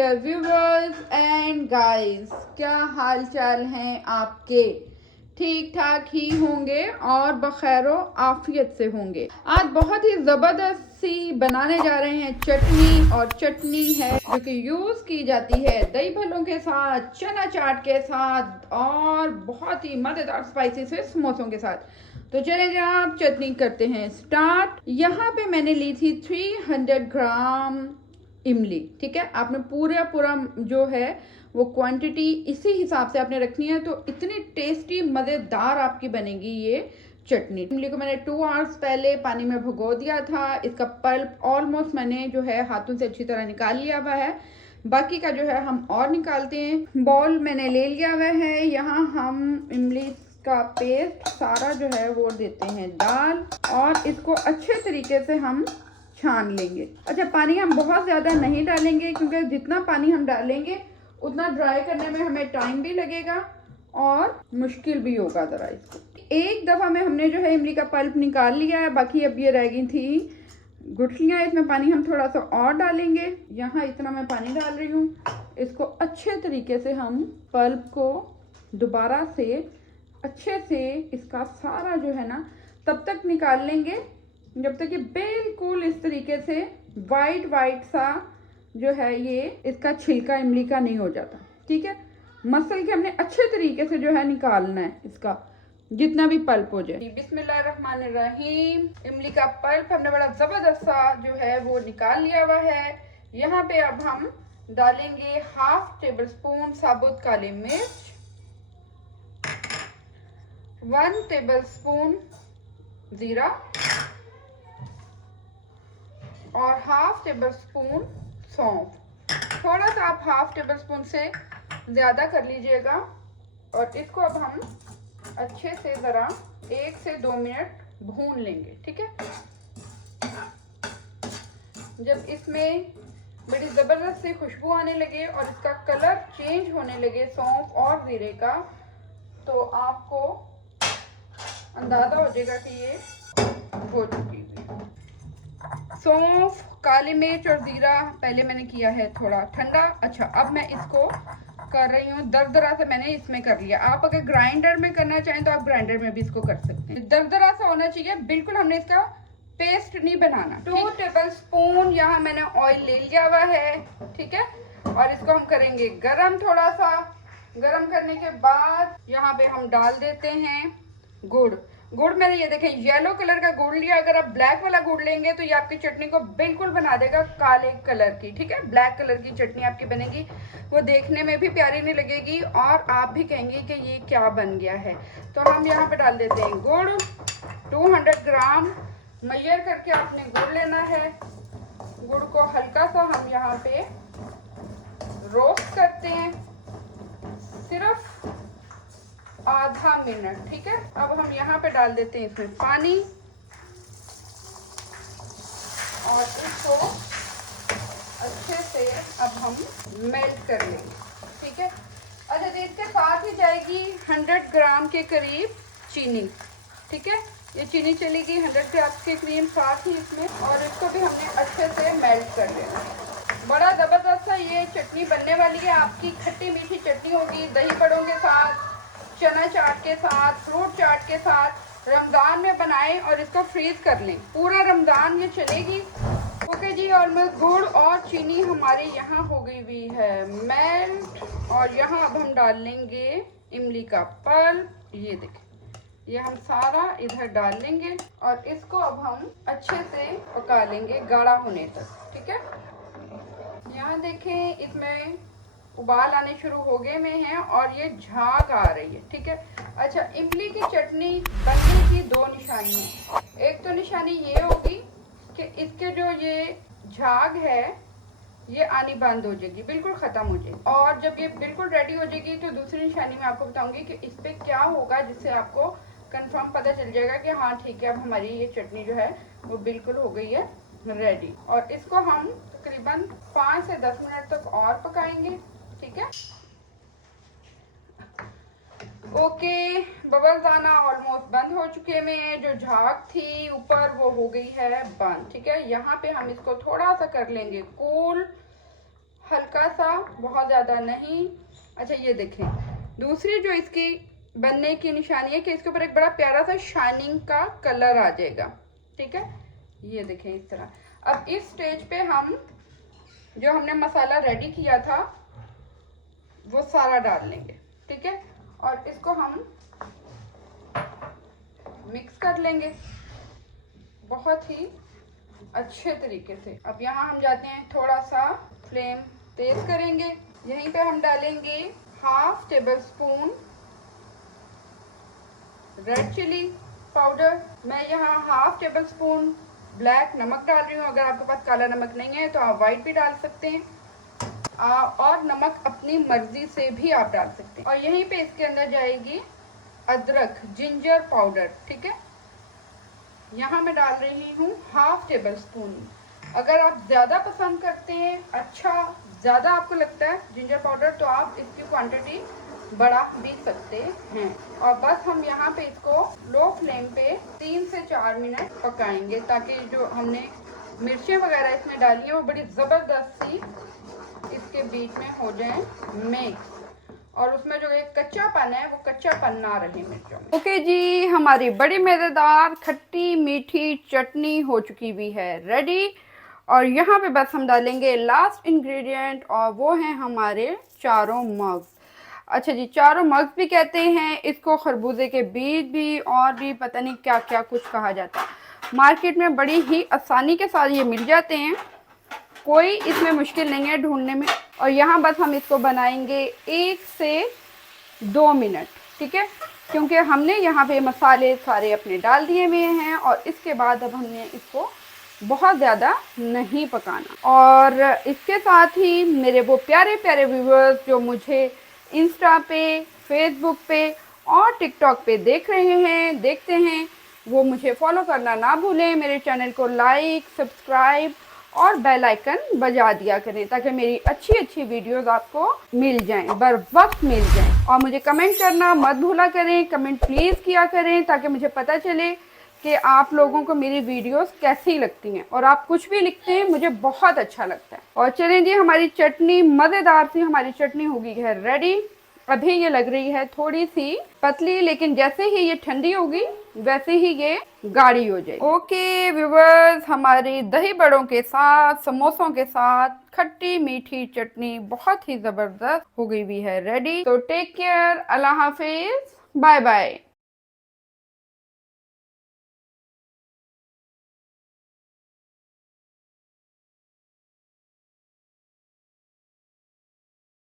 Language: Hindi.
डियर व्यूवर्स एंड गाइस, क्या हाल चाल हैं आपके? ठीक ठाक ही होंगे और बखैरो आफियत से होंगे। आज बहुत ही ज़बरदस्त सी बनाने जा रहे हैं चटनी, और चटनी है जो कि यूज़ की जाती है दही भल्लों के साथ, चना चाट के साथ और बहुत ही मज़ेदार स्पाइसी से समोसों के साथ। तो चले जनाब, चटनी करते हैं स्टार्ट। यहाँ पे मैंने ली थी 300 ग्राम इमली। ठीक है, आपने पूरा जो है वो क्वांटिटी इसी हिसाब से आपने रखनी है, तो इतनी टेस्टी मज़ेदार आपकी बनेगी ये चटनी। इमली को मैंने 2 आवर्स पहले पानी में भिगो दिया था। इसका पल्प ऑलमोस्ट मैंने जो है हाथों से अच्छी तरह निकाल लिया हुआ है। बाकी का जो है हम और निकालते हैं। बॉल मैंने ले लिया हुआ है। यहाँ हम इमली का पेस्ट सारा जो है वो देते हैं डाल, और इसको अच्छे तरीके से हम छान लेंगे। अच्छा, पानी हम बहुत ज़्यादा नहीं डालेंगे, क्योंकि जितना पानी हम डालेंगे उतना ड्राई करने में हमें टाइम भी लगेगा और मुश्किल भी होगा ज़रा इसको। एक दफ़ा में हमने जो है इमली का पल्प निकाल लिया है। बाकी अब ये रह गई थी गुठलियाँ, इसमें पानी हम थोड़ा सा और डालेंगे। यहाँ इतना मैं पानी डाल रही हूँ। इसको अच्छे तरीके से हम पल्प को दोबारा से अच्छे से इसका सारा जो है ना तब तक निकाल लेंगे जब तक ये बिल्कुल इस तरीके से वाइट सा जो है ये इसका छिलका इमली का नहीं हो जाता। ठीक है, मसल के हमने अच्छे तरीके से जो है निकालना है इसका जितना भी पल्प हो जाए। बिस्मिल्लाहिर्रहमानिर्रहीम। इमली का पल्प हमने बड़ा ज़बरदस्त सा जो है वो निकाल लिया हुआ है। यहाँ पे अब हम डालेंगे 1/2 टेबल स्पून साबुत काली मिर्च, 1 टेबल स्पून ज़ीरा और 1/2 टेबल स्पून सौंफ। थोड़ा सा आप 1/2 टेबल स्पून से ज़्यादा कर लीजिएगा। और इसको अब हम अच्छे से ज़रा 1 से 2 मिनट भून लेंगे। ठीक है, जब इसमें बड़ी ज़बरदस्त सी खुशबू आने लगे और इसका कलर चेंज होने लगे सौंफ और ज़ीरे का, तो आपको अंदाज़ा हो जाएगा कि ये हो चुकी है। सौंफ, काली मिर्च और ज़ीरा पहले मैंने किया है थोड़ा ठंडा। अच्छा, अब मैं इसको कर रही हूँ दरदरा से, मैंने इसमें कर लिया। आप अगर ग्राइंडर में करना चाहें तो आप ग्राइंडर में भी इसको कर सकते हैं। दरदरा सा होना चाहिए बिल्कुल, हमने इसका पेस्ट नहीं बनाना। 2 टेबल स्पून यहाँ मैंने ऑयल ले लिया हुआ है। ठीक है, और इसको हम करेंगे गरम। थोड़ा सा गरम करने के बाद यहाँ पे हम डाल देते हैं गुड़। गुड़ मैंने ये देखें येलो कलर का गुड़ लिया। अगर आप ब्लैक वाला गुड़ लेंगे तो ये आपकी चटनी को बिल्कुल बना देगा काले कलर की। ठीक है, ब्लैक कलर की चटनी आपकी बनेगी, वो देखने में भी प्यारी नहीं लगेगी और आप भी कहेंगे कि ये क्या बन गया है। तो हम यहाँ पे डाल देते हैं गुड़। 200 ग्राम मैयर करके आपने गुड़ लेना है। गुड़ को हल्का सा हम यहाँ पे रोस्ट करते हैं, सिर्फ आधा मिनट। ठीक है, अब हम यहाँ पे डाल देते हैं इसमें पानी और इसको अच्छे से अब हम मेल्ट कर लेंगे। ठीक है, अच्छा, तो इसके साथ ही जाएगी 100 ग्राम के करीब चीनी। ठीक है, ये चीनी चलेगी 100 ग्राम के करीब साथ ही इसमें, और इसको भी हमने अच्छे से मेल्ट कर लेना। बड़ा ज़बरदस्त सा ये चटनी बनने वाली है। आपकी खट्टी मीठी चटनी होगी दही बड़ों के साथ, चना चाट के साथ, फ्रूट चाट के साथ। रमज़ान में बनाएं और इसको फ्रीज कर लें, पूरा रमज़ान ये चलेगी। ओके जी, और गुड़ और चीनी हमारी यहाँ हो गई हुई है मेल्ट। और यहाँ अब हम डाल लेंगे इमली का पल्प। ये देखें, ये हम सारा इधर डाल लेंगे और इसको अब हम अच्छे से पका लेंगे गाढ़ा होने तक। ठीक है, यहाँ देखें इसमें उबाल आने शुरू हो गए में हैं और ये झाग आ रही है। ठीक है, अच्छा, इमली की चटनी बनने की 2 निशानी है। एक तो निशानी ये होगी कि इसके जो ये झाग है ये आनी बंद हो जाएगी, बिल्कुल ख़त्म हो जाएगी। और जब ये बिल्कुल रेडी हो जाएगी तो दूसरी निशानी मैं आपको बताऊंगी कि इस पर क्या होगा, जिससे आपको कंफर्म पता चल जाएगा कि हाँ ठीक है, अब हमारी ये चटनी जो है वो बिल्कुल हो गई है रेडी। और इसको हम तकरीबन 5 से 10 मिनट तक और पकाएंगे। ठीक है, ओके, बबल्स आना ऑलमोस्ट बंद हो चुके में, जो झाग थी ऊपर वो हो गई है बंद। ठीक है, यहाँ पे हम इसको थोड़ा सा कर लेंगे कूल, हल्का सा, बहुत ज़्यादा नहीं। अच्छा ये देखें, दूसरी जो इसकी बनने की निशानी है कि इसके ऊपर एक बड़ा प्यारा सा शाइनिंग का कलर आ जाएगा। ठीक है, ये देखें इस तरह। अब इस स्टेज पे हम जो हमने मसाला रेडी किया था वो सारा डाल लेंगे। ठीक है, और इसको हम मिक्स कर लेंगे बहुत ही अच्छे तरीके से। अब यहाँ हम जाते हैं, थोड़ा सा फ्लेम तेज करेंगे। यहीं पे हम डालेंगे half tablespoon red chilli powder. मैं यहाँ हाफ टेबल स्पून ब्लैक नमक डाल रही हूँ। अगर आपके पास काला नमक नहीं है तो आप वाइट भी डाल सकते हैं, और नमक अपनी मर्जी से भी आप डाल सकते हैं। और यहीं पे इसके अंदर जाएगी अदरक जिंजर पाउडर। ठीक है, यहाँ मैं डाल रही हूँ हाफ टेबल स्पून। अगर आप ज़्यादा पसंद करते हैं, अच्छा ज़्यादा आपको लगता है जिंजर पाउडर, तो आप इसकी क्वांटिटी बढ़ा भी सकते हैं। और बस हम यहाँ पे इसको लो फ्लेम पे 3 से 4 मिनट पकाएंगे, ताकि जो हमने मिर्चें वगैरह इसमें डाली है वो बड़ी ज़बरदस्त सी इसके बीच में हो जाए मिक्स, और उसमें जो एक कच्चापन है वो कच्चापन ना रहे मिर्चों में। ओके जी, हमारी बड़ी मज़ेदार खट्टी मीठी चटनी हो चुकी हुई है रेडी। और यहाँ पे बस हम डालेंगे लास्ट इंग्रेडिएंट, और वो है हमारे चारों मग्स। अच्छा जी, चारों मग्स भी कहते हैं इसको, खरबूजे के बीज भी, और भी पता नहीं क्या क्या कुछ कहा जाता है। मार्केट में बड़ी ही आसानी के साथ ये मिल जाते हैं, कोई इसमें मुश्किल नहीं है ढूंढने में। और यहाँ बस हम इसको बनाएंगे 1 से 2 मिनट। ठीक है, क्योंकि हमने यहाँ पे मसाले सारे अपने डाल दिए हुए हैं, और इसके बाद अब हमने इसको बहुत ज़्यादा नहीं पकाना। और इसके साथ ही मेरे वो प्यारे प्यारे व्यूअर्स जो मुझे इंस्टा पे, फेसबुक पे और टिकटॉक पे देखते हैं, वो मुझे फॉलो करना ना भूलें। मेरे चैनल को लाइक, सब्सक्राइब और बेल आइकन बजा दिया करें, ताकि मेरी अच्छी अच्छी वीडियोस आपको मिल जाएं, बर वक्त मिल जाएं। और मुझे कमेंट करना मत भूला करें, कमेंट प्लीज़ किया करें, ताकि मुझे पता चले कि आप लोगों को मेरी वीडियोस कैसी लगती हैं। और आप कुछ भी लिखते हैं, मुझे बहुत अच्छा लगता है। और चलें जी, हमारी चटनी मज़ेदार सी हमारी चटनी हो गई है रेडी। अभी ये लग रही है थोड़ी सी पतली, लेकिन जैसे ही ये ठंडी होगी वैसे ही ये गाढ़ी हो जाएगी। ओके व्यूअर्स, हमारी दही बड़ों के साथ, समोसों के साथ खट्टी मीठी चटनी बहुत ही ज़बरदस्त हो गई हुई है रेडी। तो टेक केयर, अल्लाह हाफिज, बाय बाय।